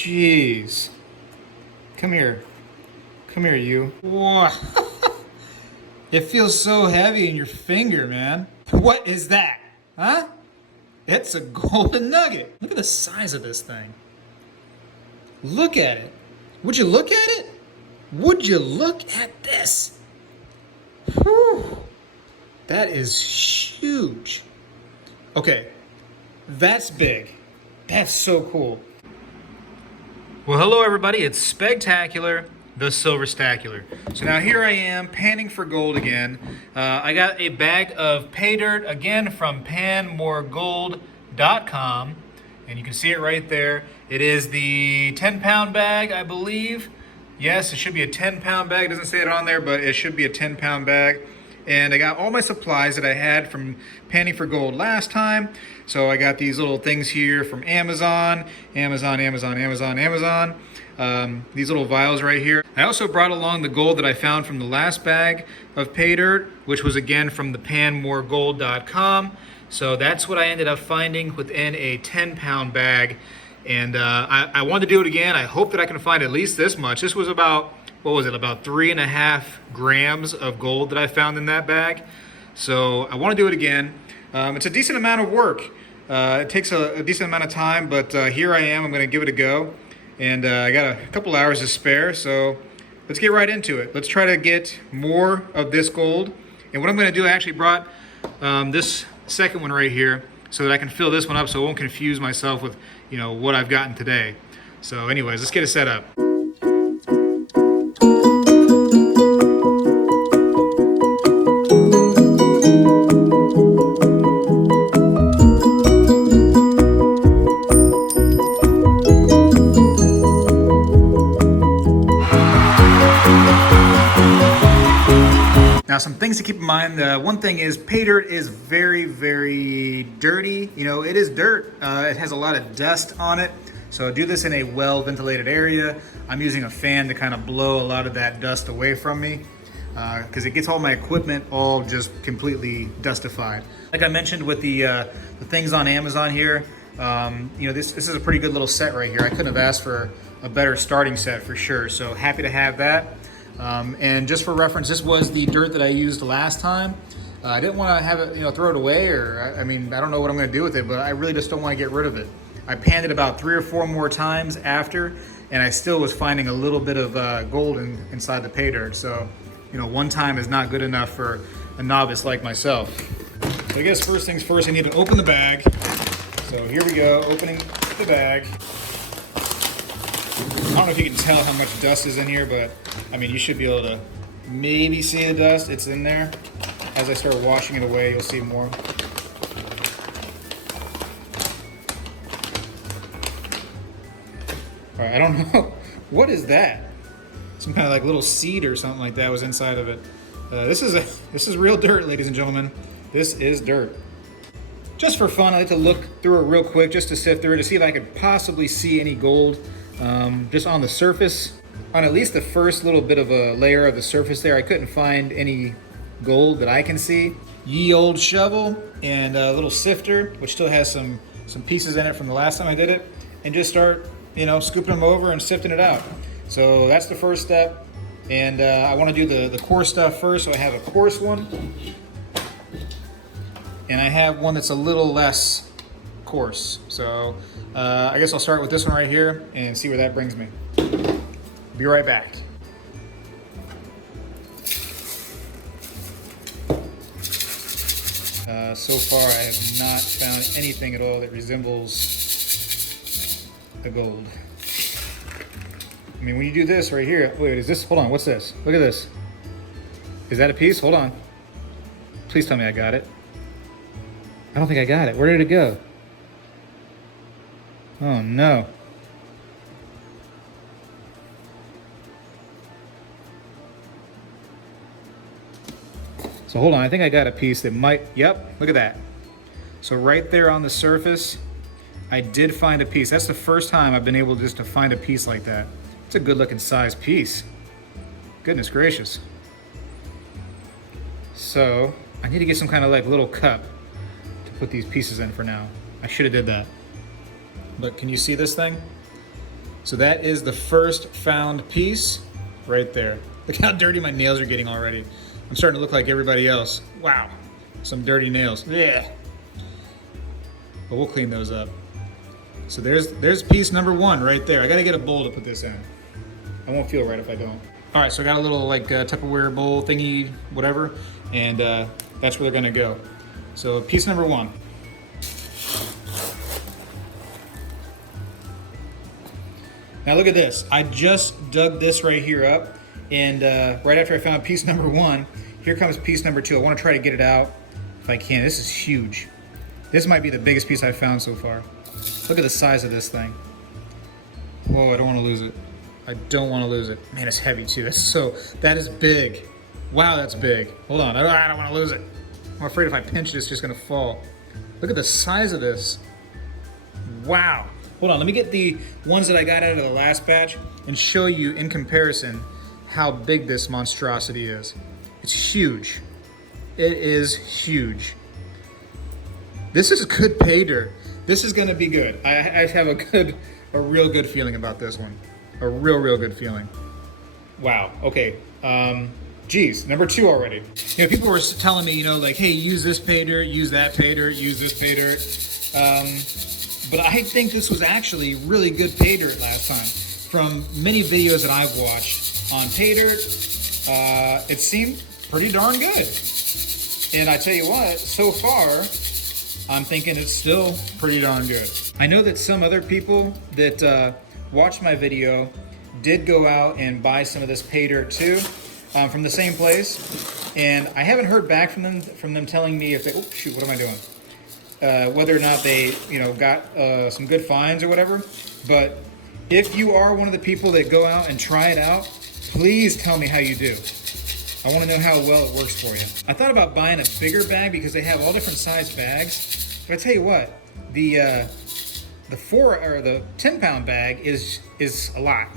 Jeez. Come here. Come here, you. Whoa. It feels so heavy in your finger, man. What is that? Huh? It's a golden nugget. Look at the size of this thing. Look at it. Would you look at it? Would you look at this? Whew. That is huge. Okay, that's big. That's so cool. Well, hello everybody, it's Spegtacular, the Silverstacular. So now here I am, panning for gold again. I got a bag of pay dirt, again from panmoregold.com. And you can see it right there. It is the 10-pound bag, I believe. Yes, it should be a 10-pound bag. It doesn't say it on there, but it should be a 10-pound bag. And I got all my supplies that I had from panning for gold last time. So I got these little things here from Amazon. These little vials right here. I also brought along the gold that I found from the last bag of pay dirt, which was again from the panmoregold.com. So that's what I ended up finding within a 10-pound bag. And I wanted to do it again. I hope that I can find at least this much. This was about, what was it, about 3.5 grams of gold that I found in that bag. So I want to do it again. It's a decent amount of work. It takes a decent amount of time, but here I am. I'm going to give it a go. And I got a couple hours to spare, so let's get right into it. Let's try to get more of this gold. And what I'm going to do, I actually brought this second one right here so that I can fill this one up so it won't confuse myself with, you know, what I've gotten today. So anyways, let's get it set up. Now, some things to keep in mind. One thing is pay dirt is very, very dirty. You know, it is dirt. It has a lot of dust on it. So do this in a well-ventilated area. I'm using a fan to kind of blow a lot of that dust away from me because it gets all my equipment all just completely dustified. Like I mentioned with the things on Amazon here, you know, this is a pretty good little set right here. I couldn't have asked for a better starting set for sure. So happy to have that. And just for reference, this was the dirt that I used last time. I didn't want to have it, you know, throw it away, or I mean, I don't know what I'm going to do with it, but I really just don't want to get rid of it. I panned it about 3 or 4 more times after, and I still was finding a little bit of gold inside the pay dirt. So, you know, one time is not good enough for a novice like myself. So I guess first things first, I need to open the bag. So here we go, opening the bag. I don't know if you can tell how much dust is in here, but I mean, you should be able to maybe see the dust. It's in there. As I start washing it away, you'll see more. All right, I don't know. What is that? Some kind of like little seed or something like that was inside of it. This is real dirt, ladies and gentlemen. This is dirt. Just for fun, I like to look through it real quick just to sift through it to see if I could possibly see any gold. Just on the surface, on at least the first little bit of a layer of the surface there, I couldn't find any gold that I can see. Ye old shovel and a little sifter, which still has some pieces in it from the last time I did it, and just start, you know, scooping them over and sifting it out. So that's the first step, and I want to do the coarse stuff first. So I have a coarse one, and I have one that's a little less coarse. So I guess I'll start with this one right here and see where that brings me. Be right back. So far I have not found anything at all that resembles the gold. I mean, when you do this right here, wait, is this, hold on, what's this? Look at this. Is that a piece? Hold on. Please tell me I got it. I don't think I got it. Where did it go? Oh no. So hold on, I think I got a piece that might, yep, look at that. So right there on the surface, I did find a piece. That's the first time I've been able just to find a piece like that. It's a good looking size piece. Goodness gracious. So I need to get some kind of like little cup to put these pieces in for now. I should have did that. But can you see this thing? So that is the first found piece right there. Look how dirty my nails are getting already. I'm starting to look like everybody else. Wow, some dirty nails. Yeah. But we'll clean those up. So there's piece number 1 right there. I gotta get a bowl to put this in. I won't feel right if I don't. All right, so I got a little like Tupperware bowl thingy, whatever, and that's where they're gonna go. So piece number 1. Now look at this. I just dug this right here up, and right after I found piece number 1, here comes piece number 2. I want to try to get it out if I can. This is huge. This might be the biggest piece I've found so far. Look at the size of this thing. Whoa, I don't want to lose it. I don't want to lose it. Man, it's heavy too. That is big. Wow, that's big. Hold on, I don't want to lose it. I'm afraid if I pinch it, it's just gonna fall. Look at the size of this. Wow. Hold on, let me get the ones that I got out of the last batch and show you in comparison how big this monstrosity is. It's huge. It is huge. This is good pay dirt. This is gonna be good. I have a real good feeling about this one. A real good feeling. Wow, okay. Geez, number 2 already. You know, people were telling me, you know, like, hey, use this pay dirt, use that pay dirt, use this pay dirt. But I think this was actually really good pay dirt last time. From many videos that I've watched on pay dirt, it seemed pretty darn good. And I tell you what, so far, I'm thinking it's still pretty darn good. I know that some other people that watched my video did go out and buy some of this pay dirt too, from the same place. And I haven't heard back from them telling me if they, oh shoot, what am I doing? Whether or not they, you know, got some good finds or whatever. But if you are one of the people that go out and try it out, please tell me how you do. I want to know how well it works for you. I thought about buying a bigger bag because they have all different size bags. But I tell you what, the 10-pound bag is a lot.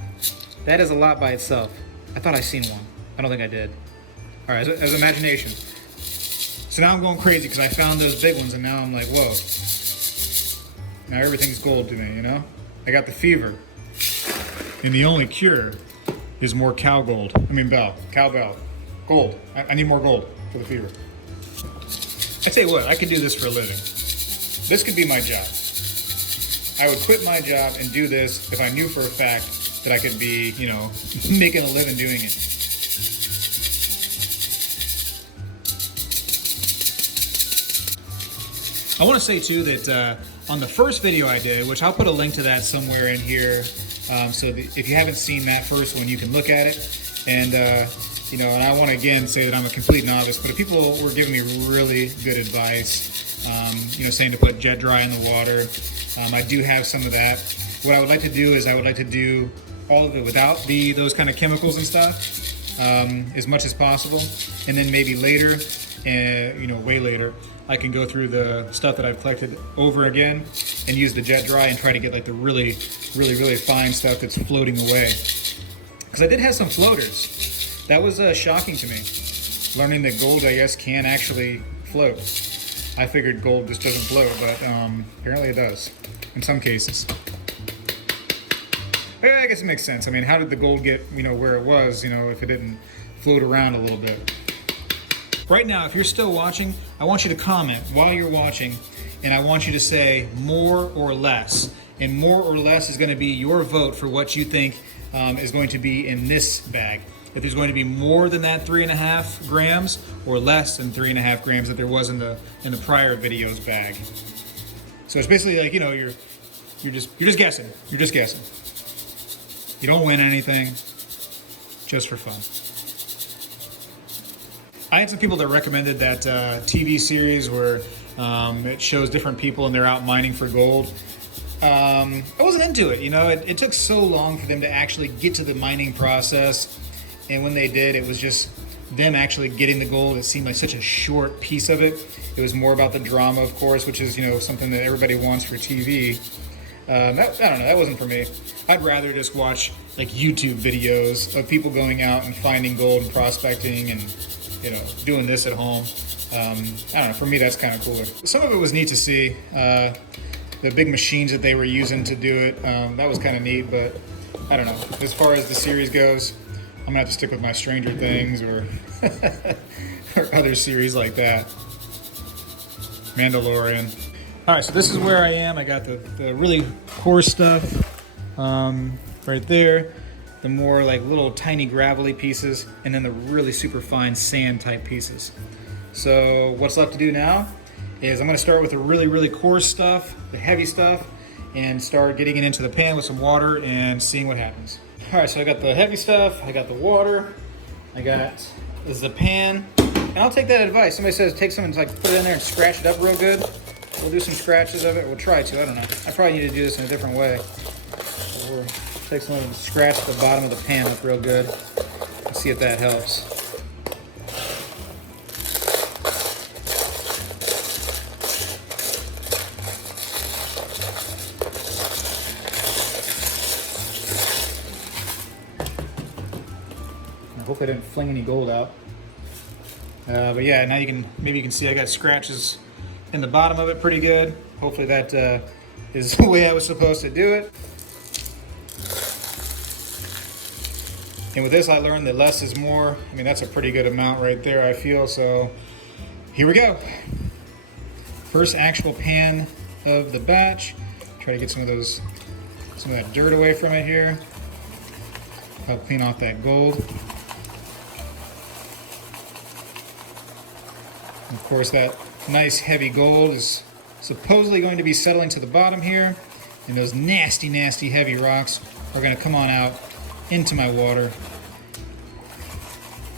That is a lot by itself. I thought I seen one. I don't think I did. All right, as imagination. So now I'm going crazy because I found those big ones, and now I'm like, whoa. Now everything's gold to me, you know? I got the fever. And the only cure is more cowbell. Gold. I need more gold for the fever. I tell you what, I could do this for a living. This could be my job. I would quit my job and do this if I knew for a fact that I could be, you know, making a living doing it. I want to say too that on the first video I did, which I'll put a link to that somewhere in here, so if you haven't seen that first one, you can look at it. And you know, and I want to again say that I'm a complete novice, but if people were giving me really good advice, you know, saying to put jet dry in the water. I do have some of that. What I would like to do is I would like to do all of it without those kind of chemicals and stuff, as much as possible. And then maybe later, you know, way later, I can go through the stuff that I've collected over again and use the jet dry and try to get like the really fine stuff that's floating away. Because I did have some floaters. That was shocking to me, learning that gold, I guess, can actually float. I figured gold just doesn't float, but apparently it does in some cases. But yeah, I guess it makes sense. I mean, how did the gold get, you know, where it was, you know, if it didn't float around a little bit? Right now, if you're still watching, I want you to comment while you're watching, and I want you to say more or less. And more or less is going to be your vote for what you think is going to be in this bag. If there's going to be more than that 3.5 grams or less than 3.5 grams that there was in the prior video's bag. So it's basically like, you know, you're just guessing. You're just guessing. You don't win anything, just for fun. I had some people that recommended that TV series where it shows different people and they're out mining for gold. I wasn't into it, you know. It took so long for them to actually get to the mining process. And when they did, it was just them actually getting the gold. It seemed like such a short piece of it. It was more about the drama, of course, which is, you know, something that everybody wants for TV. I don't know, that wasn't for me. I'd rather just watch like YouTube videos of people going out and finding gold and prospecting and, you know, doing this at home. I don't know, for me that's kind of cooler. Some of it was neat to see. The big machines that they were using to do it, that was kind of neat, but I don't know. As far as the series goes, I'm gonna have to stick with my Stranger Things or or other series like that. Mandalorian. All right, so this is where I am. I got the really coarse stuff right there, the more like little tiny gravelly pieces, and then the really super fine sand type pieces. So what's left to do now is I'm gonna start with the really, really coarse stuff, the heavy stuff, and start getting it into the pan with some water and seeing what happens. All right, so I got the heavy stuff, I got the water, this is the pan, and I'll take that advice. Somebody says take something, like put it in there and scratch it up real good. We'll do some scratches of it. We'll try to, I don't know. I probably need to do this in a different way. So we'll take something and scratch the bottom of the pan up real good and see if that helps. I hope I didn't fling any gold out. But yeah, now maybe you can see I got scratches in the bottom of it pretty good. Hopefully that is the way I was supposed to do it. And with this, I learned that less is more. I mean, that's a pretty good amount right there, I feel. So here we go. First actual pan of the batch. Try to get some of that dirt away from it here. Help clean off that gold. And of course, that nice heavy gold is supposedly going to be settling to the bottom here, and those nasty, nasty heavy rocks are going to come on out into my water.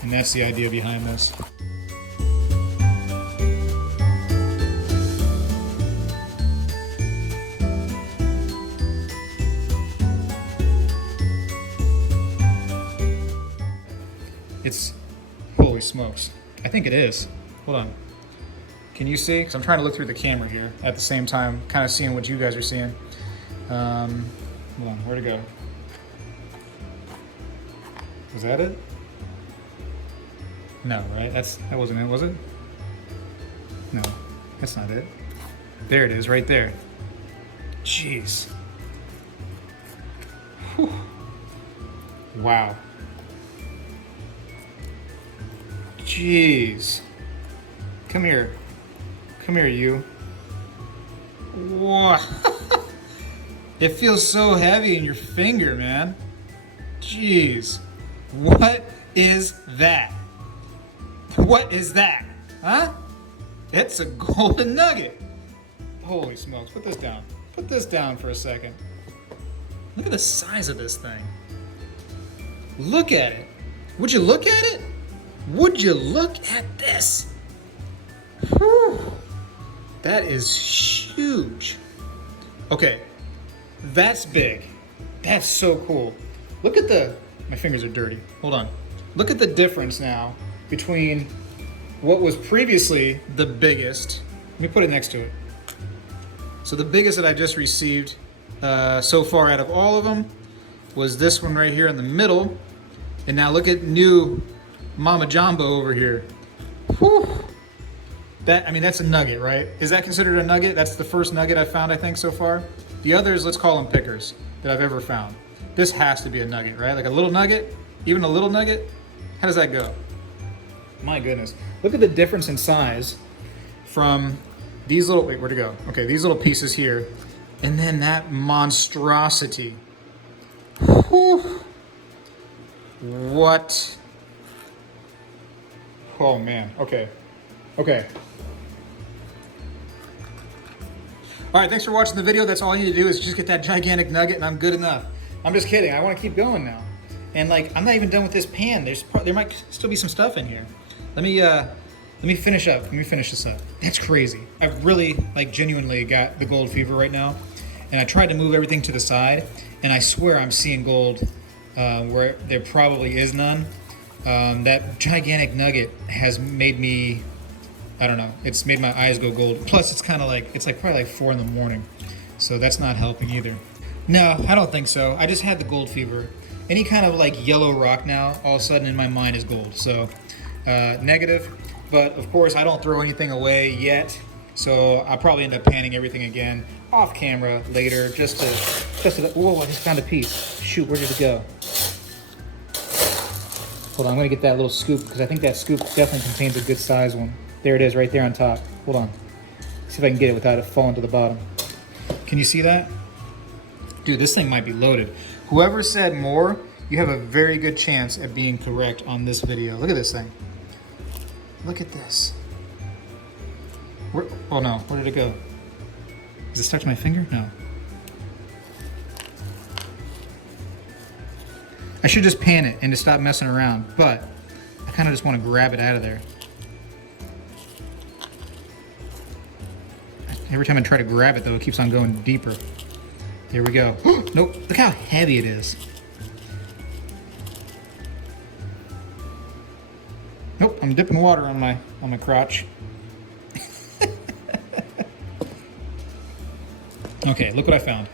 And that's the idea behind this. It's, holy smokes. I think it is. Hold on. Can you see? Because I'm trying to look through the camera here at the same time, kind of seeing what you guys are seeing. Hold on, where'd it go? Was that it? No, right? That wasn't it, was it? No, that's not it. There it is, right there. Jeez. Whew. Wow. Jeez. Come here. Come here, you. Whoa. It feels so heavy in your finger, man. Jeez. What is that? What is that? Huh? It's a golden nugget. Holy smokes. Put this down. Put this down for a second. Look at the size of this thing. Look at it. Would you look at it? Would you look at this? Whew. That is huge. Okay, that's big. That's so cool. Look at my fingers are dirty. Hold on. Look at the difference now between what was previously the biggest. Let me put it next to it. So the biggest that I just received so far out of all of them was this one right here in the middle. And now look at new Mama Jumbo over here. Whew. That's a nugget, right? Is that considered a nugget? That's the first nugget I've found, I think, so far. The others, let's call them pickers, that I've ever found. This has to be a nugget, right? Like a little nugget, even a little nugget. How does that go? My goodness. Look at the difference in size from these little, wait, where'd it go? Okay, these little pieces here, and then that monstrosity. Whew. What? Oh man, okay. Okay. All right, thanks for watching the video. That's all I need to do is just get that gigantic nugget and I'm good enough. I'm just kidding. I want to keep going now. And like, I'm not even done with this pan. There might still be some stuff in here. Let me finish up. Let me finish this up. That's crazy. I've really, like, genuinely got the gold fever right now. And I tried to move everything to the side, and I swear I'm seeing gold where there probably is none. That gigantic nugget has made me, I don't know, it's made my eyes go gold. Plus, it's kind of like, it's like probably like 4 in the morning. So that's not helping either. No, I don't think so. I just had the gold fever. Any kind of like yellow rock now, all of a sudden in my mind is gold. So negative. But of course, I don't throw anything away yet. So I'll probably end up panning everything again off camera later, just to, whoa, I just found a piece. Shoot, where did it go? Hold on, I'm gonna get that little scoop because I think that scoop definitely contains a good size one. There it is, right there on top. Hold on. See if I can get it without it falling to the bottom. Can you see that? Dude, this thing might be loaded. Whoever said more, you have a very good chance at being correct on this video. Look at this thing. Look at this. Oh no, where did it go? Does it stuck to my finger? No. I should just pan it and just stop messing around, but I kind of just want to grab it out of there. Every time I try to grab it though, it keeps on going deeper. There we go. Nope, look how heavy it is. Nope, I'm dipping water on my crotch. Okay, look what I found.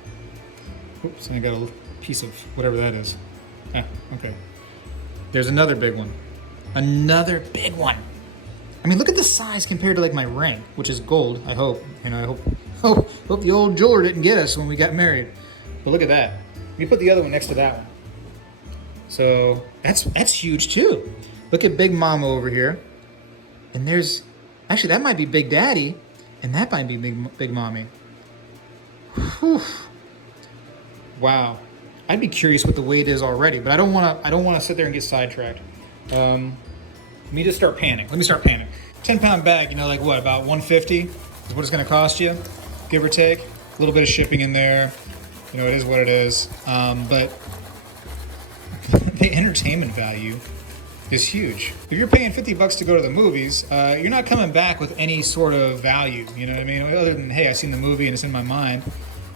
Oops, and I got a piece of whatever that is. Ah, okay. There's another big one. Another big one. I mean, look at the size compared to like my ring, which is gold. I hope. You know, I hope the old jeweler didn't get us when we got married. But look at that. Let me put the other one next to that one. So that's huge too. Look at Big Mama over here, and there's actually that might be Big Daddy, and that might be Big Mommy. Whew. Wow. I'd be curious what the weight is already, but I don't want to sit there and get sidetracked. Let me just start panning. Let me start panning. 10-pound bag, you know, like what, about 150 is what it's going to cost you, give or take. A little bit of shipping in there. You know, it is what it is. But the entertainment value is huge. If you're paying $50 to go to the movies, you're not coming back with any sort of value. You know what I mean? Other than, hey, I seen the movie and it's in my mind.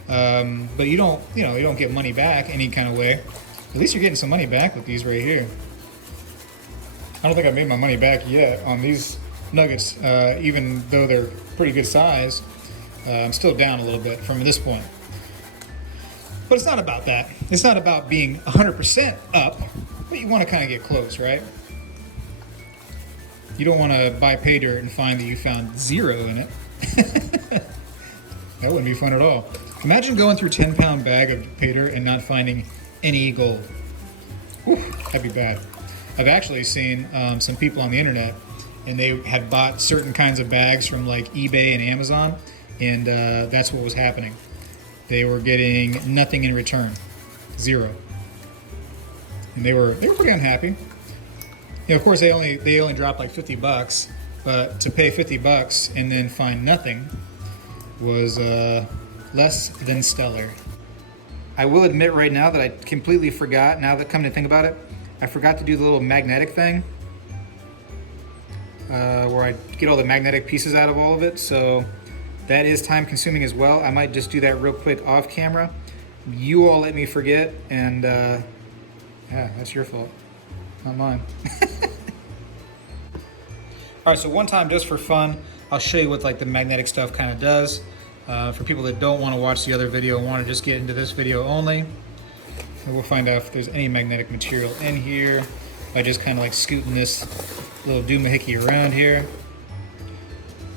But you don't get money back any kind of way. At least you're getting some money back with these right here. I don't think I made my money back yet on these nuggets, even though they're pretty good size. I'm still down a little bit from this point. But it's not about that. It's not about being 100% up, but you want to kind of get close, right? You don't want to buy pay dirt and find that you found 0 in it. That wouldn't be fun at all. Imagine going through a 10-pound bag of pay dirt and not finding any gold. Whew, that'd be bad. I've actually seen some people on the internet, and they had bought certain kinds of bags from like eBay and Amazon, and that's what was happening. They were getting nothing in return, 0, and they were pretty unhappy. You know, of course, they only dropped like $50, but to pay $50 and then find nothing was less than stellar. I will admit right now that I completely forgot. Now that come to think about it, I forgot to do the little magnetic thing where I get all the magnetic pieces out of all of it. So that is time consuming as well. I might just do that real quick off camera. You all let me forget, and yeah, that's your fault, not mine. All right, so one time just for fun, I'll show you what like the magnetic stuff kind of does. For people that don't want to watch the other video and want to just get into this video only, we'll find out if there's any magnetic material in here by just kind of like scooting this little doohickey around here.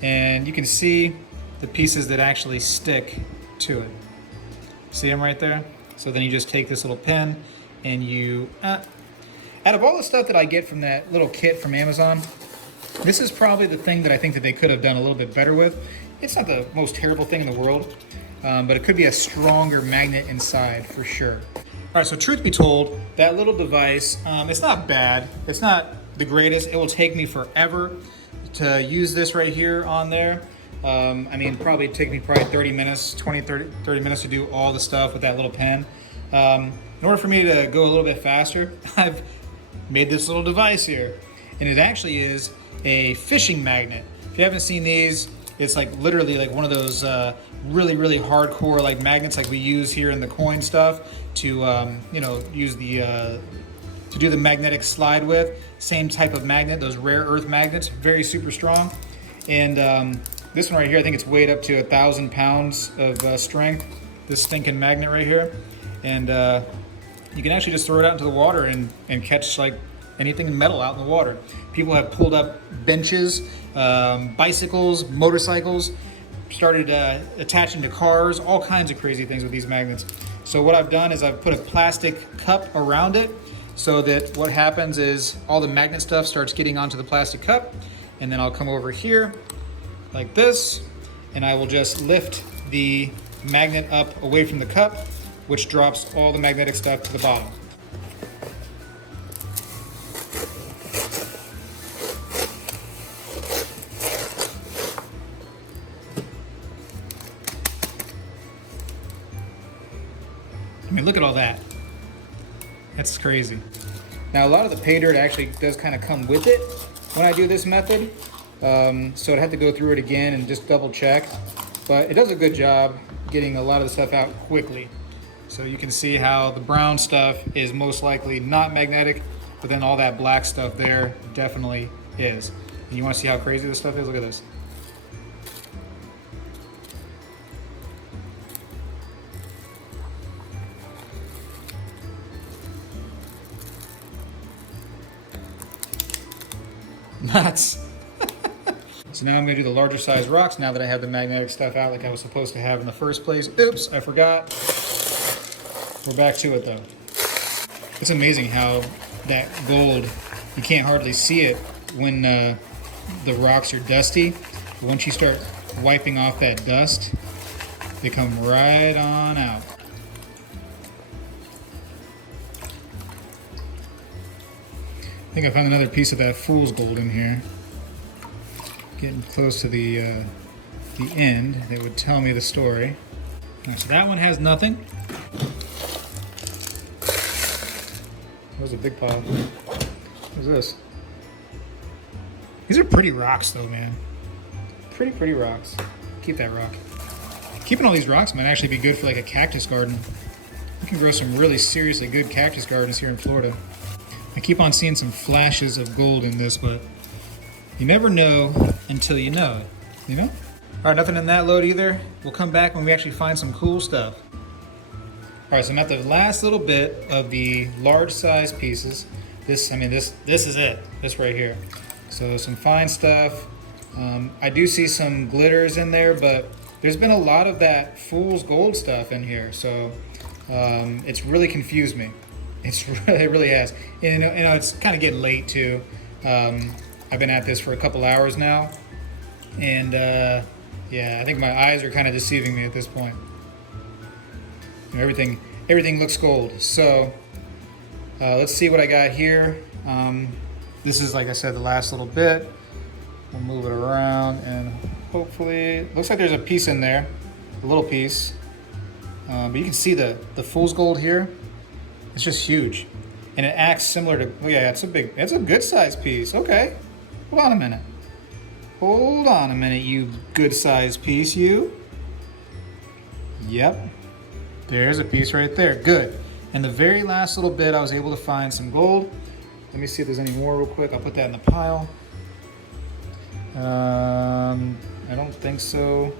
And you can see the pieces that actually stick to it. See them right there? So then you just take this little pen and you, out of all the stuff that I get from that little kit from Amazon, this is probably the thing that I think that they could have done a little bit better with. It's not the most terrible thing in the world, but it could be a stronger magnet inside for sure. All right, so truth be told, that little device, it's not bad. It's not the greatest. It will take me forever to use this right here on there. I mean, probably take me 30 minutes, 30 minutes to do all the stuff with that little pen. In order for me to go a little bit faster, I've made this little device here. And it actually is a fishing magnet. If you haven't seen these, it's like literally like one of those really hardcore like magnets like we use here in the coin stuff to you know, use the to do the magnetic slide with. Same type of magnet, those rare earth magnets, very super strong. And this one right here, I think it's weighed up to 1,000 pounds of strength, this stinking magnet right here. And you can actually just throw it out into the water and catch like anything in metal out in the water. People have pulled up benches, bicycles, motorcycles started attaching to cars, all kinds of crazy things with these magnets. So what I've done is I've put a plastic cup around it so that what happens is all the magnet stuff starts getting onto the plastic cup, and then I'll come over here like this, and I will just lift the magnet up away from the cup, which drops all the magnetic stuff to the bottom. I mean, look at all that. That's crazy. Now, a lot of the pay dirt actually does kind of come with it when I do this method. So I'd have to go through it again and just double check. But it does a good job getting a lot of the stuff out quickly. So you can see how the brown stuff is most likely not magnetic, but then all that black stuff there definitely is. And you want to see how crazy this stuff is? Look at this. Nuts. So now I'm going to do the larger size rocks now that I have the magnetic stuff out like I was supposed to have in the first place. Oops, I forgot. We're back to it though. It's amazing how that gold, you can't hardly see it when the rocks are dusty. But once you start wiping off that dust, they come right on out. I think I found another piece of that fool's gold in here. Getting close to the end that would tell me the story. So that one has nothing. That was a big pile. What's this? These are pretty rocks though, man. Pretty rocks. Keep that rock. Keeping all these rocks might actually be good for like a cactus garden. You can grow some really seriously good cactus gardens here in Florida. I keep on seeing some flashes of gold in this, but you never know until you know it, you know? All right, nothing in that load either. We'll come back when we actually find some cool stuff. All right, so I'm at the last little bit of the large size pieces. This is it, this right here. So some fine stuff. I do see some glitters in there, but there's been a lot of that fool's gold stuff in here. So it's really confused me. It really has. And, you know, it's kind of getting late too. I've been at this for a couple hours now, and yeah, I think my eyes are kind of deceiving me at this point. You know, everything looks gold. So let's see what I got here. This is, like I said, the last little bit. We'll move it around, and hopefully, looks like there's a piece in there, a little piece. But you can see the fool's gold here. It's just huge, and it acts similar to. Oh yeah, it's a good sized piece. Okay. Hold on a minute. Hold on a minute, you good sized piece, you. Yep. There's a piece right there. Good. And the very last little bit, I was able to find some gold. Let me see if there's any more real quick. I'll put that in the pile. I don't think so.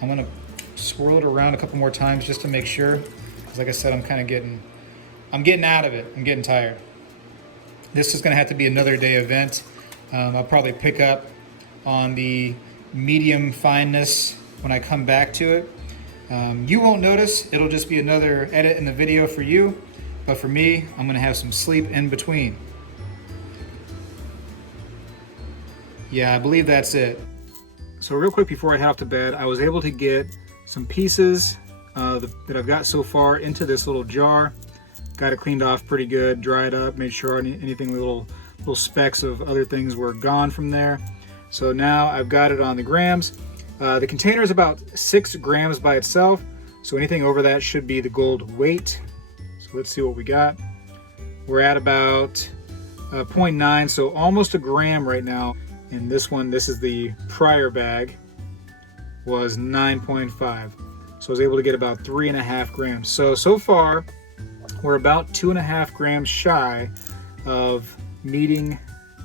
I'm gonna swirl it around a couple more times just to make sure. Because like I said, I'm getting out of it. I'm getting tired. This is gonna have to be another day event. I'll probably pick up on the medium fineness when I come back to it. You won't notice, it'll just be another edit in the video for you, but for me, I'm gonna have some sleep in between. Yeah, I believe that's it. So real quick before I head off to bed, I was able to get some pieces that I've got so far into this little jar. Got it cleaned off pretty good, dried up, made sure anything little specks of other things were gone from there. So now I've got it on the grams. The container is about 6 grams by itself, so anything over that should be the gold weight. So let's see what we got. We're at about 0.9, so almost a gram right now. And this one, this is the prior bag, was 9.5. So I was able to get about 3.5 grams. So far, we're about 2.5 grams shy of meeting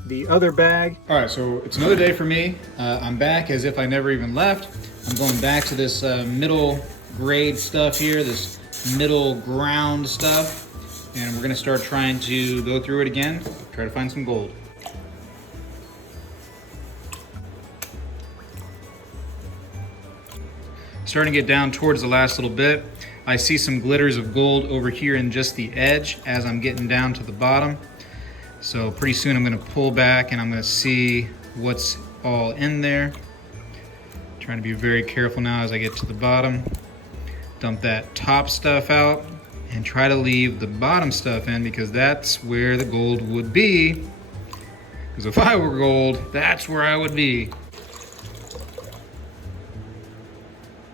the other bag. All right, so it's another day for me. I'm back as if I never even left. I'm going back to this middle grade stuff here, this middle ground stuff. And we're gonna start trying to go through it again, try to find some gold. Starting to get down towards the last little bit. I see some glitters of gold over here in just the edge as I'm getting down to the bottom. So pretty soon I'm gonna pull back and I'm gonna see what's all in there. Trying to be very careful now as I get to the bottom. Dump that top stuff out and try to leave the bottom stuff in because that's where the gold would be. Because if I were gold, that's where I would be.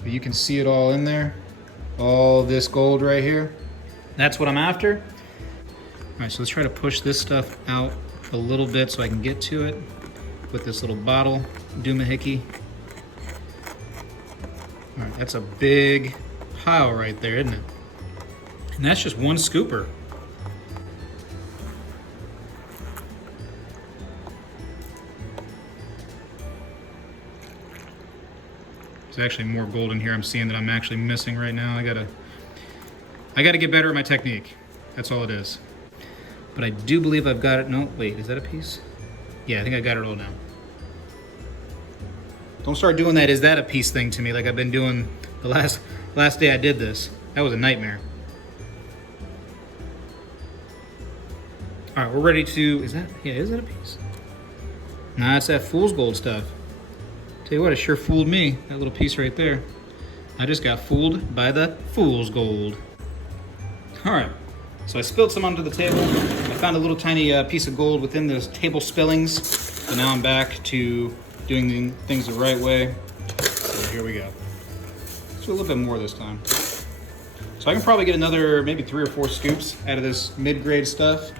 But you can see it all in there. All this gold right here. That's what I'm after. All right, so let's try to push this stuff out a little bit so I can get to it with this little bottle doohickey. All right, that's a big pile right there, isn't it? And that's just one scooper. There's actually more gold in here I'm seeing that I'm actually missing right now. I gotta get better at my technique. That's all it is. But I do believe I've got it. No, wait, is that a piece? Yeah, I think I got it all now. Don't start doing that, is that a piece thing to me like I've been doing the last day I did this. That was a nightmare. All right, we're ready to, is that a piece? Nah, it's that fool's gold stuff. Tell you what, it sure fooled me, that little piece right there. I just got fooled by the fool's gold. All right, so I spilled some onto the table. I found a little tiny piece of gold within those table spillings. So now I'm back to doing things the right way. So here we go. Let's do a little bit more this time. So I can probably get another maybe 3 or 4 scoops out of this mid-grade stuff.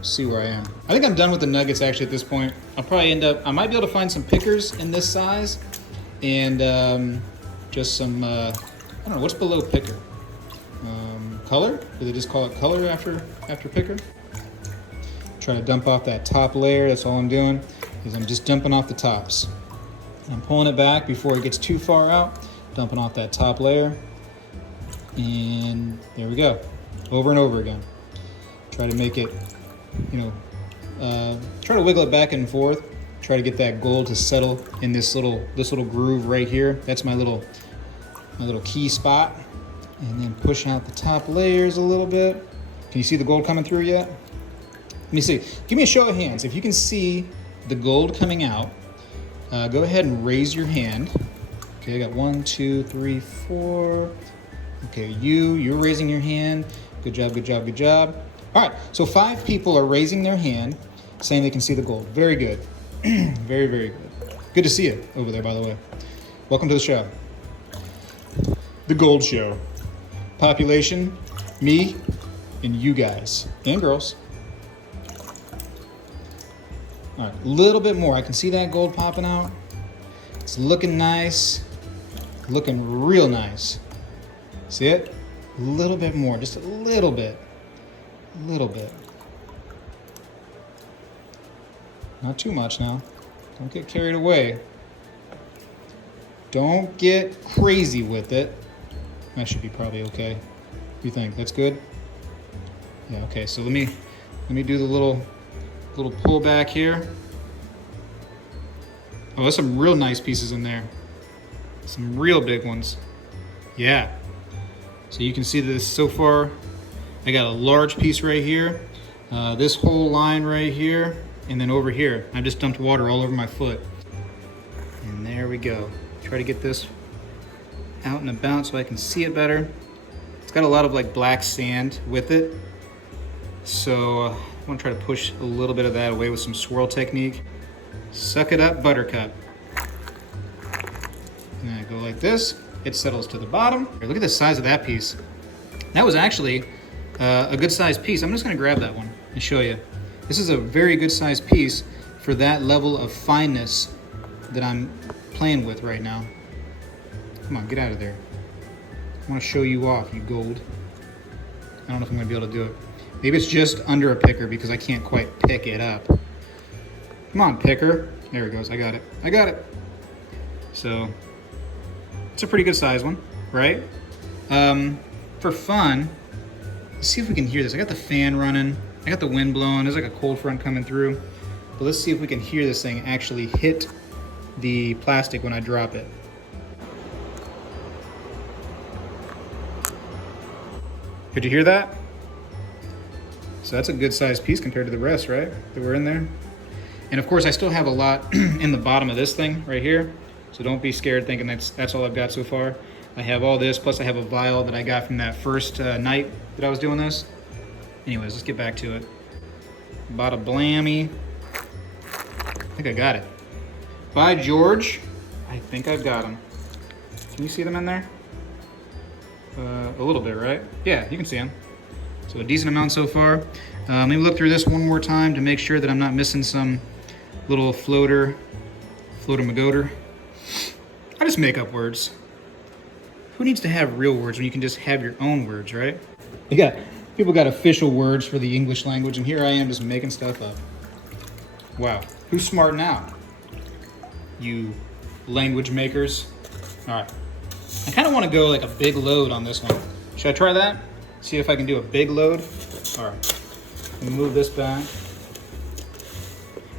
See where I am. I think I'm done with the nuggets actually at this point. I'll probably I might be able to find some pickers in this size and just some, I don't know, what's below picker? Color? Do they just call it color after picker? Try to dump off that top layer. That's all I'm doing is I'm just dumping off the tops. And I'm pulling it back before it gets too far out, dumping off that top layer. And there we go. Over and over again. Try to make it, try to wiggle it back and forth. Try to get that gold to settle in this little groove right here. That's my little key spot. And then push out the top layers a little bit. Can you see the gold coming through yet? Let me see. Give me a show of hands. If you can see the gold coming out, go ahead and raise your hand. Okay, I got 1, 2, 3, 4. Okay, you're raising your hand. Good job, good job, good job. All right, so 5 people are raising their hand, saying they can see the gold. Very good. Very, very good. Good to see you over there, by the way. Welcome to the show. The Gold Show. Population, me, and you guys, and girls. All right, a little bit more. I can see that gold popping out. It's looking nice, looking real nice. See it? A little bit more, just a little bit. A little bit. Not too much now. Don't get carried away. Don't get crazy with it. That should be probably okay. What do you think? That's good? Yeah, okay, so let me do the little pull back here. Oh, there's some real nice pieces in there. Some real big ones. Yeah. So you can see this so far. I got a large piece right here, this whole line right here, and then over here. I just dumped water all over my foot. And there we go. Try to get this out and about so I can see it better. It's got a lot of like black sand with it. So I want to try to push a little bit of that away with some swirl technique. Suck it up, buttercup. And I go like this. It settles to the bottom. Look at the size of that piece. That was actually a good sized piece. I'm just gonna grab that one and show you. This is a very good sized piece for that level of fineness that I'm playing with right now. Come on, get out of there. I wanna show you off, you gold. I don't know if I'm gonna be able to do it. Maybe it's just under a picker because I can't quite pick it up. Come on, picker. There it goes, I got it. I got it. So, it's a pretty good size one, right? For fun, let's see if we can hear this. I got the fan running. I got the wind blowing. There's like a cold front coming through. But let's see if we can hear this thing actually hit the plastic when I drop it. Could you hear that? So that's a good sized piece compared to the rest, right? That were in there. And of course I still have a lot in the bottom of this thing right here. So don't be scared thinking that's all I've got so far. I have all this, plus I have a vial that I got from that first night that I was doing this. Anyways, let's get back to it. Bada blammy. I think I got it. By George, I think I've got them. Can you see them in there? A little bit, right? Yeah, you can see them. So a decent amount so far. Maybe look through this one more time to make sure that I'm not missing some little floater magoter. I just make up words. Who needs to have real words when you can just have your own words, right? People got official words for the English language, and here I am just making stuff up. Wow, who's smart now? You language makers. All right, I kind of want to go like a big load on this one. Should I try that? See if I can do a big load. All right, let me move this back.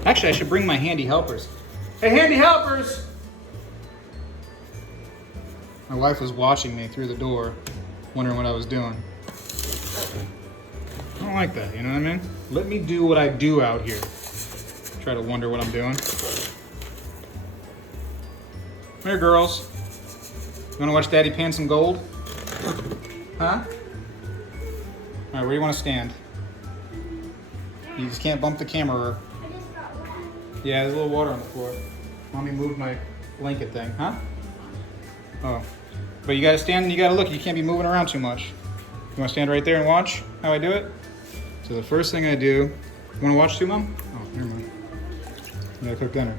Actually, I should bring my handy helpers. Hey, handy helpers! My wife was watching me through the door, wondering what I was doing. I don't like that, you know what I mean? Let me do what I do out here. Try to wonder what I'm doing. Come here, girls. You wanna watch Daddy pan some gold? Huh? All right, where do you wanna stand? You just can't bump the camera. Yeah, there's a little water on the floor. Mommy moved my blanket thing, huh? Oh. But you gotta stand and you gotta look. You can't be moving around too much. You wanna stand right there and watch how I do it? So the first thing I do, you wanna watch too, Mom? Oh, never mind. You gotta cook dinner.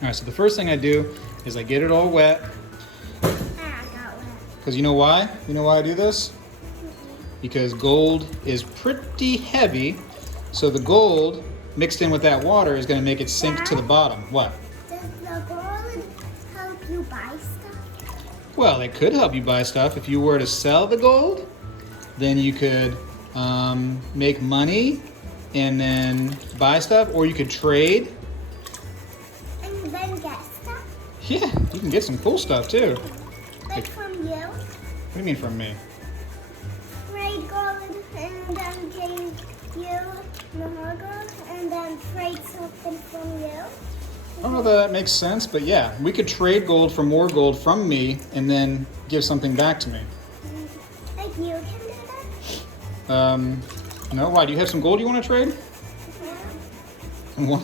All right, so the first thing I do is I get it all wet. Because you know why? You know why I do this? Because gold is pretty heavy, so the gold mixed in with that water is gonna make it sink to the bottom. What? Does the gold help you buy stuff? Well, it could help you buy stuff. If you were to sell the gold, then you could make money and then buy stuff, or you could trade. And then get stuff? Yeah, you can get some cool stuff too. Like from you? What do you mean from me? Trade gold and then give you more gold and then trade something from you? I don't know that that makes sense, but yeah, we could trade gold for more gold from me and then give something back to me. Like you can do that? No, why? Do you have some gold you want to trade? Yeah.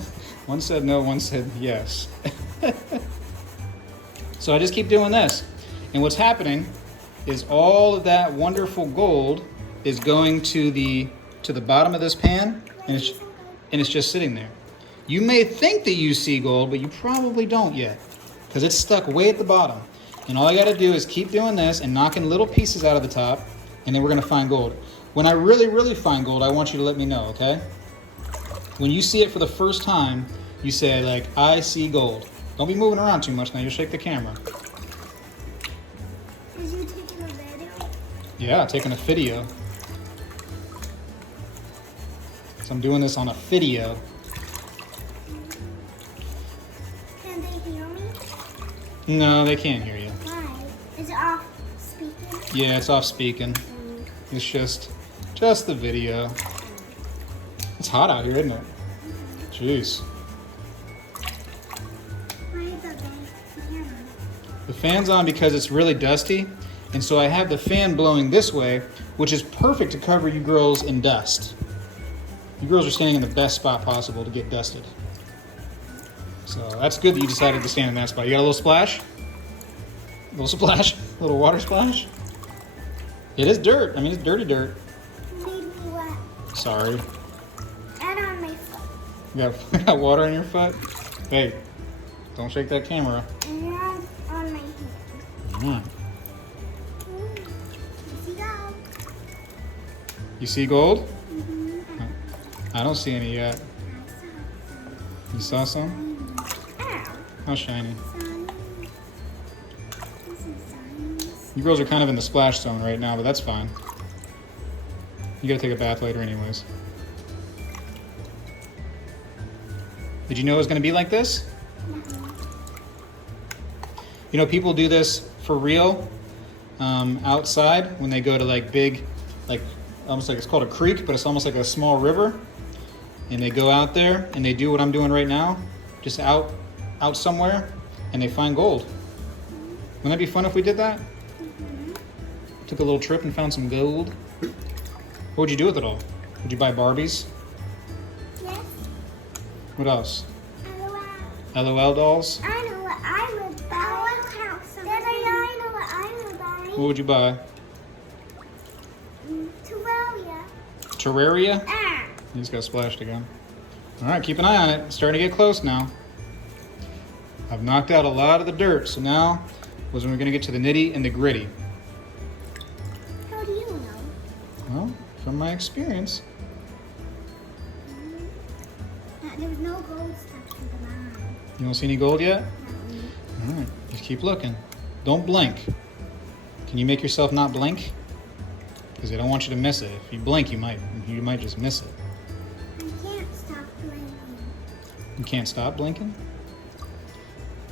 One said no, one said yes. So I just keep doing this. And what's happening is all of that wonderful gold is going to the bottom of this pan, and it's just sitting there. You may think that you see gold, but you probably don't yet, because it's stuck way at the bottom. And all I got to do is keep doing this and knocking little pieces out of the top, and then we're going to find gold. When I really, really find gold, I want you to let me know, okay? When you see it for the first time, you say, like, I see gold. Don't be moving around too much now. You'll shake the camera. Is you taking a video? Yeah, taking a video. So I'm doing this on a video. Can they hear me? No, they can't hear you. Why? Is it off speaking? Yeah, it's off speaking. It's just the video. It's hot out here, isn't it? Jeez. Why is the fan on? The fan's on because it's really dusty, and so I have the fan blowing this way, which is perfect to cover you girls in dust. You girls are standing in the best spot possible to get dusted. So that's good that you decided to stand in that spot. You got a little splash? A little splash? A little water splash? It is dirt. I mean, it's dirty dirt. Made me wet. Sorry. And on my foot. You got water on your foot? Hey, don't shake that camera. And on my hand. Mm. See that? You see gold? Mm-hmm. I don't see any yet. You saw some? Ow. How shiny. This is science. You girls are kind of in the splash zone right now, but that's fine. You gotta take a bath later anyways. Did you know it was gonna be like this? You know, people do this for real outside when they go to like big like almost like it's called a creek, but it's almost like a small river. And they go out there and they do what I'm doing right now, just out somewhere, and they find gold. Wouldn't that be fun if we did that? Took a little trip and found some gold. What would you do with it all? Would you buy Barbies? Yes. What else? LOL. LOL dolls? I know what I would buy. Dad, I know what I would buy. What would you buy? Terraria. Terraria? Ah. He just got splashed again. All right, keep an eye on it. It's starting to get close now. I've knocked out a lot of the dirt, so now was when we're gonna get to the nitty and the gritty. How do you know? Well, from my experience. There's no gold stuck to the line. You don't see any gold yet? All right, just keep looking. Don't blink. Can you make yourself not blink? Because they don't want you to miss it. If you blink, you might just miss it. I can't stop blinking. You can't stop blinking?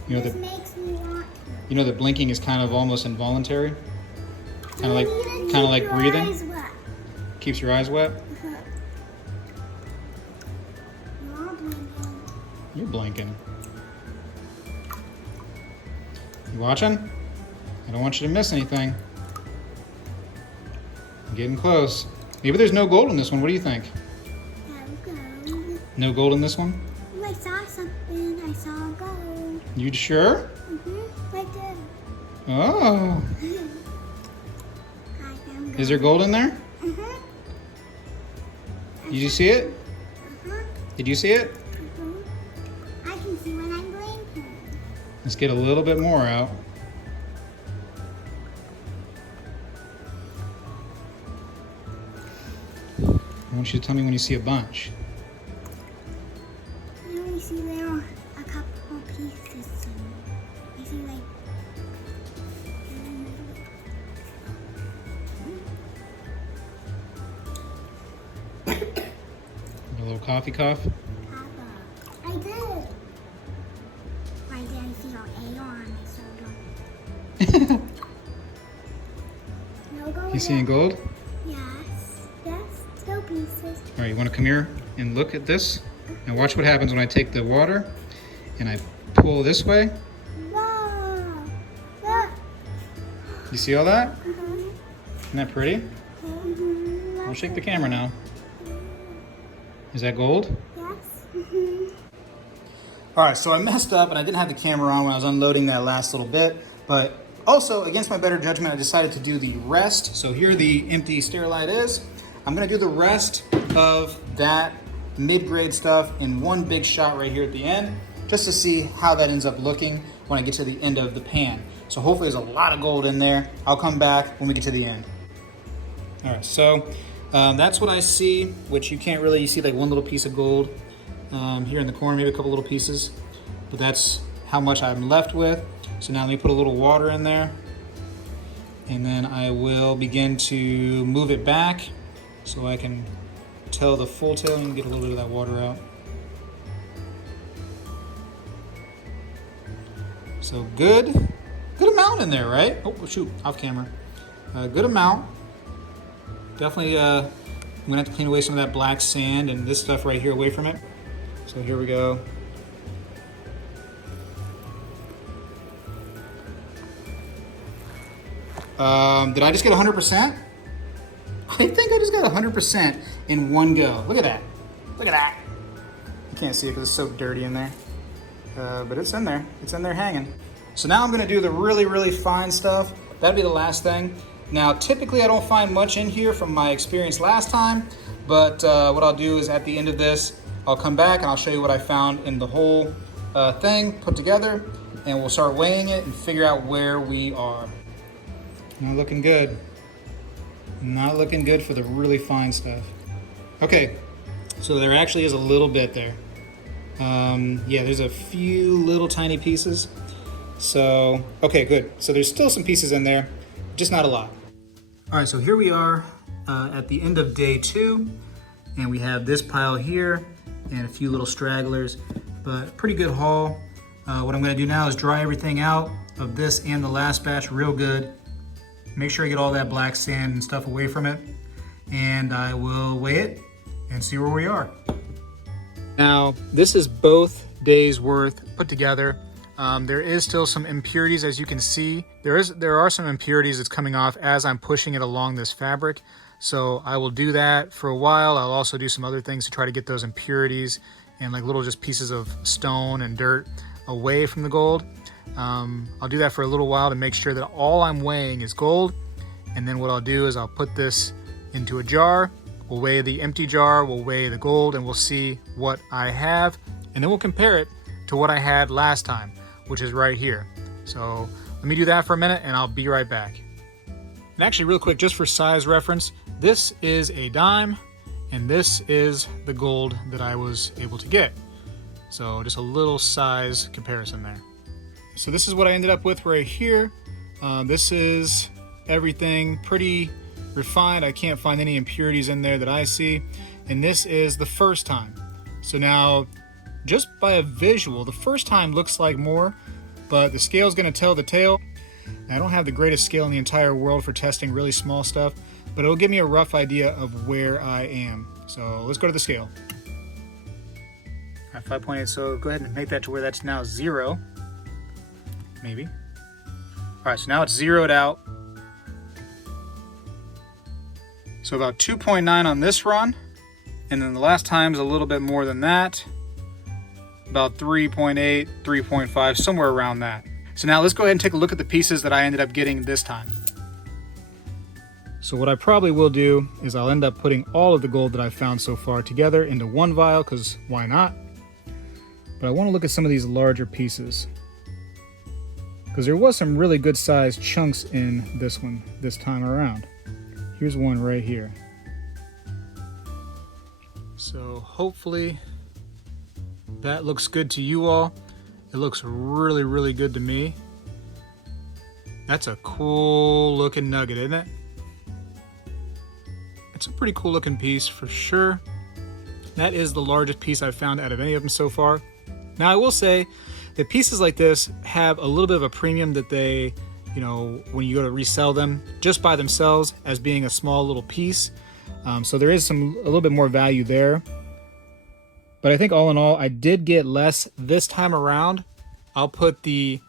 You know This that makes me want to. you know that blinking is kind of almost involuntary. Kind You need to of keep like your breathing. eyes wet. Keeps your eyes wet. You're blinking. You're blinking. You watching? I don't want you to miss anything. I'm getting close. Maybe there's no gold in this one. What do you think? Gold. No gold in this one? Oh, I saw something. I saw gold. You sure? Right there. Oh. I found gold. Is there gold in there? Did you see it? Did you see it? I can see when I'm blinking. Let's get a little bit more out. I want you to tell me when you see a bunch. I only see there are a couple pieces. I see like. A little coffee cough. Papa. I did. Why did I see our A on my shoulder? No gold. You seeing gold? Yes. Yes. Still pieces. All right, you want to come here and look at this? Now watch what happens when I take the water and I pull this way. Wow. Look. You see all that? Isn't that pretty? I'll shake the camera now. Is that gold? Yes. All right, so I messed up and I didn't have the camera on when I was unloading that last little bit, but also against my better judgment, I decided to do the rest. So here the empty Sterilite is. I'm gonna do the rest of that mid-grade stuff in one big shot right here at the end, just to see how that ends up looking when I get to the end of the pan. So hopefully there's a lot of gold in there. I'll come back when we get to the end. All right, so that's what I see, which you can't really, you see like one little piece of gold here in the corner, maybe a couple little pieces, but that's how much I'm left with. So now let me put a little water in there, and then I will begin to move it back so I can tell the full tale and get a little bit of that water out. So good amount in there, right? Oh shoot, off camera. Good amount. Definitely, I'm gonna have to clean away some of that black sand and this stuff right here away from it. So here we go. Did I just get 100%? I think I just got 100% in one go. Look at that. Look at that. You can't see it because it's so dirty in there. But it's in there. It's in there hanging. So now I'm going to do the really, really fine stuff. That'll be the last thing. Now, typically I don't find much in here from my experience last time, but what I'll do is at the end of this, I'll come back and I'll show you what I found in the whole thing put together, and we'll start weighing it and figure out where we are. Not looking good. Not looking good for the really fine stuff. Okay, so there actually is a little bit there. Yeah, there's a few little tiny pieces. So, okay, good. So there's still some pieces in there, just not a lot. All right, so here we are at the end of day 2, and we have this pile here and a few little stragglers, but pretty good haul. What I'm gonna do now is dry everything out of this and the last batch real good. Make sure I get all that black sand and stuff away from it. and I will weigh it and see where we are. Now, this is both days worth put together. There is still some impurities, as you can see. There are some impurities that's coming off as I'm pushing it along this fabric. So I will do that for a while. I'll also do some other things to try to get those impurities and like little just pieces of stone and dirt away from the gold. I'll do that for a little while to make sure that all I'm weighing is gold. And then what I'll do is I'll put this into a jar. We'll weigh the empty jar, we'll weigh the gold, and we'll see what I have. And then we'll compare it to what I had last time, which is right here. So let me do that for a minute and I'll be right back. And actually real quick, just for size reference, this is a dime and this is the gold that I was able to get. So just a little size comparison there. So this is what I ended up with right here. This is everything pretty refined. I can't find any impurities in there that I see. And this is the first time. So now, just by a visual, the first time looks like more, but the scale is going to tell the tale. I don't have the greatest scale in the entire world for testing really small stuff, but it'll give me a rough idea of where I am. So let's go to the scale. All right, 5.8, so go ahead and make that to where that's now 0, maybe. All right, so now it's zeroed out. So about 2.9 on this run, and then the last time's a little bit more than that. About 3.8, 3.5, somewhere around that. So now let's go ahead and take a look at the pieces that I ended up getting this time. So what I probably will do is I'll end up putting all of the gold that I've found so far together into one vial, because why not? But I want to look at some of these larger pieces, because there was some really good sized chunks in this one this time around. Here's one right here. So hopefully that looks good to you all. It looks really, really good to me. That's a cool looking nugget, isn't it? It's a pretty cool looking piece for sure. That is the largest piece I've found out of any of them so far. Now I will say that pieces like this have a little bit of a premium that they, you know, when you go to resell them just by themselves as being a small little piece. So there is a little bit more value there. But I think all in all, I did get less this time around. I'll put the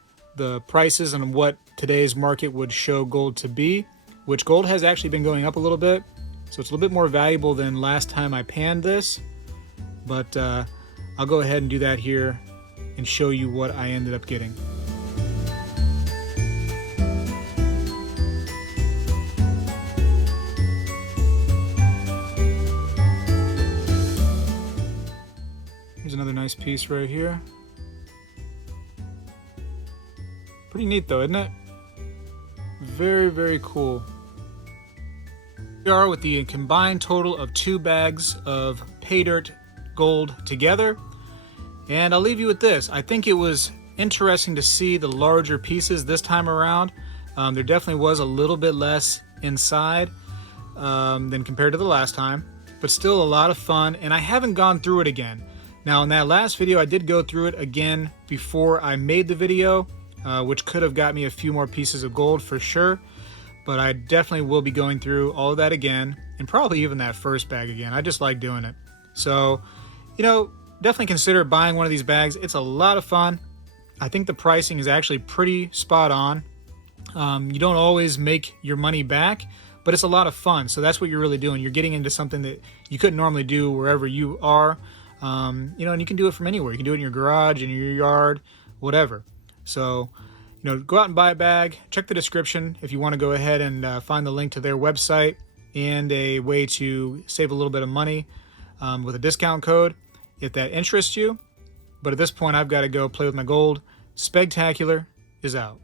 prices on what today's market would show gold to be, which gold has actually been going up a little bit. So it's a little bit more valuable than last time I panned this. But I'll go ahead and do that here and show you what I ended up getting. Here's another nice piece right here. Pretty neat though, isn't it? Very, very cool. We are with the combined total of 2 bags of pay dirt gold together. And I'll leave you with this. I think it was interesting to see the larger pieces this time around. There definitely was a little bit less inside than compared to the last time, but still a lot of fun. And I haven't gone through it again. Now in that last video, I did go through it again before I made the video, which could have got me a few more pieces of gold for sure. But I definitely will be going through all of that again, and probably even that first bag again. I just like doing it. So, you know, definitely consider buying one of these bags. It's a lot of fun. I think the pricing is actually pretty spot on. You don't always make your money back, but it's a lot of fun. So that's what you're really doing. You're getting into something that you couldn't normally do wherever you are. You know, and you can do it from anywhere. You can do it in your garage, in your yard, whatever. So, you know, go out and buy a bag. Check the description if you want to go ahead and find the link to their website and a way to save a little bit of money with a discount code if that interests you. But at this point, I've got to go play with my gold. Spegtacular is out.